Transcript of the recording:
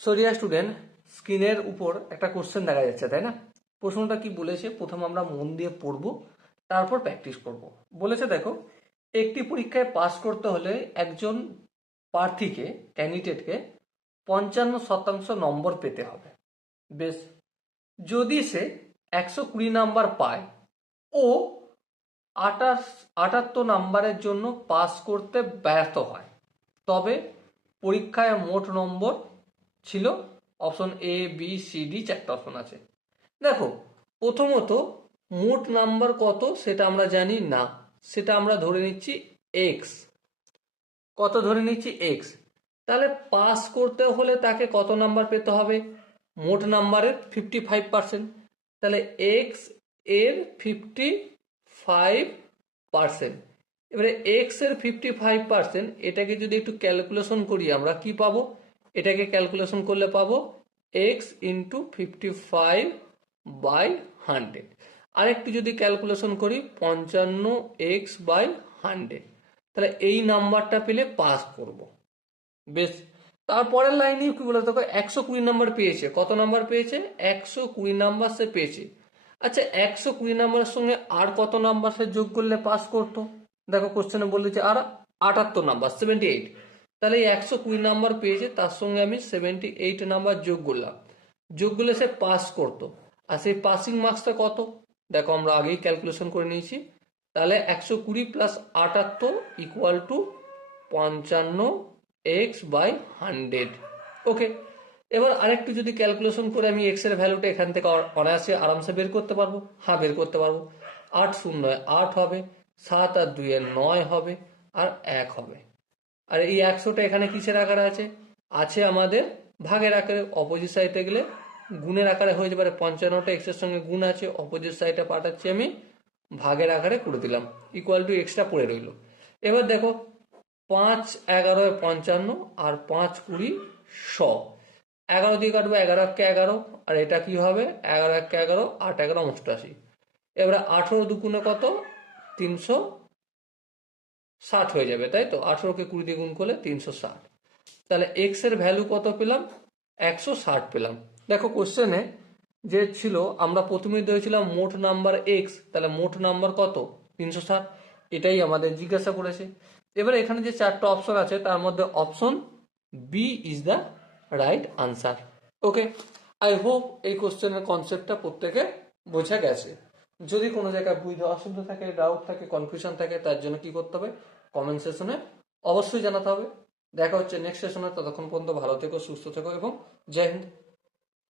So dear student, স্ক্রিনের উপর একটা কোশ্চেন দেখা যাচ্ছে, তাই না? প্রশ্নটা কি বলেছে, প্রথম আমরা মন দিয়ে পড়বো, তারপর প্র্যাকটিস করব। বলেছে দেখো, একটি পরীক্ষায় পাস করতে হলে একজন প্রার্থীকে, ক্যান্ডিডেটকে 55% নম্বর পেতে হবে। বেশ, যদি সে 120 নাম্বার পায় ও 78 নাম্বারের জন্য পাস করতে ব্যর্থ হয়, তবে পরীক্ষায় মোট নম্বর ছিল, option A B C D, চারটা অপশন আছে। দেখো, প্রথমত মোট নাম্বার কত সেটা আমরা জানি না, সেটা আমরা ধরে নিচ্ছি এক্স। কত ধরে নিচ্ছি? এক্স। তাহলে পাস করতে হলে তাকে কত নাম্বার পেতে হবে? মোট নাম্বারের 55%। তাহলে এক্স এর 55%। এবারে এক্স এর 55%, এটাকে যদি একটু ক্যালকুলেশন করি আমরা কি পাবো? এটাকে ক্যালকুলেশন করলে পাবো এক্স ইন্টু 55/100। আরেকটু যদি ক্যালকুলেশন করি 55x/100। তাহলে এই নাম্বারটা পেলে পাস করব। বেশ, তারপরের লাইনে কি বলে দেখো, 120 নাম্বার পেয়েছে। কত নাম্বার পেয়েছে? 120 নাম্বার সে পেয়েছে। আচ্ছা, 120 নাম্বারের সঙ্গে আর কত নাম্বার সে যোগ করলে পাস করতো? দেখো কোশ্চেনে বলেছে আর 78 নাম্বার, 78। তাহলে এই 120 নাম্বার পেয়েছে, তার সঙ্গে আমি 78 নাম্বার যোগ করলাম, যোগ করলে সে পাস করতো। আর সেই পাসিং মার্কসটা কত? দেখো আমরা আগেই ক্যালকুলেশন করে নিয়েছি। তাহলে 120 প্লাস 78 ইকুয়াল টু 55x/100। ওকে, এবার আরেকটু যদি ক্যালকুলেশন করে আমি এক্স এর ভ্যালুটা এখান থেকে অনায়াসে আরামসে বের করতে পারবো। হ্যাঁ, বের করতে পারবো। 8 শূন্য 8 হবে, 7 আর 2 9 হবে, আর 1 হবে। আর এই 100টা এখানে কিসের আকারে আছে? আছে আমাদের ভাগের আকারে। অপোজিট সাইডে গেলে গুণের আকারে হয়ে যেতে পারে। 55টা এক্স এর সঙ্গে গুণ আছে, অপোজিট সাইডে পাঠাচ্ছি আমি ভাগের আকারে করে দিলাম, ইকুয়াল টু এক্সটা পড়ে রইল। এবার দেখো, 5 11 55 আর 5 20 100। 11 দিয়ে কাটবো, 11 1 11, আর এটা কি হবে? 11 1 11, 8 11 88। এবারে 18 দুগুণে কত? 360 হয়ে যাবে, তাই তো? 18কে 20 দিয়ে গুণ করলে 360। তাহলে এক্স এর ভ্যালু কত পেলাম? 160 পেলাম। দেখো কোশ্চেনে যে ছিল, আমরা প্রথমেই ধরেছিলাম মোট নাম্বার এক্স, তাহলে মোট নাম্বার কত? 360। এটাই আমাদের জিজ্ঞাসা করেছে। এবার এখানে যে চারটা অপশন আছে, তার মধ্যে option B is the right answer. Okay, I hope এই কোশ্চেনের কনসেপ্টটা প্রত্যেকে বোঝা গেছে। যদি কোনো জায়গায় বুঝতে অসুবিধা থাকে, ডাউট থাকে, কনফিউশন থাকে, তার জন্য কি করতে হবে? কমেন্ট সেশনে অবশ্যই জানাতে হবে। দেখা হচ্ছে নেক্সট সেশনে। ততক্ষণ পর্যন্ত ভালো থেকো, সুস্থ থেকো এবং জয় হিন্দ।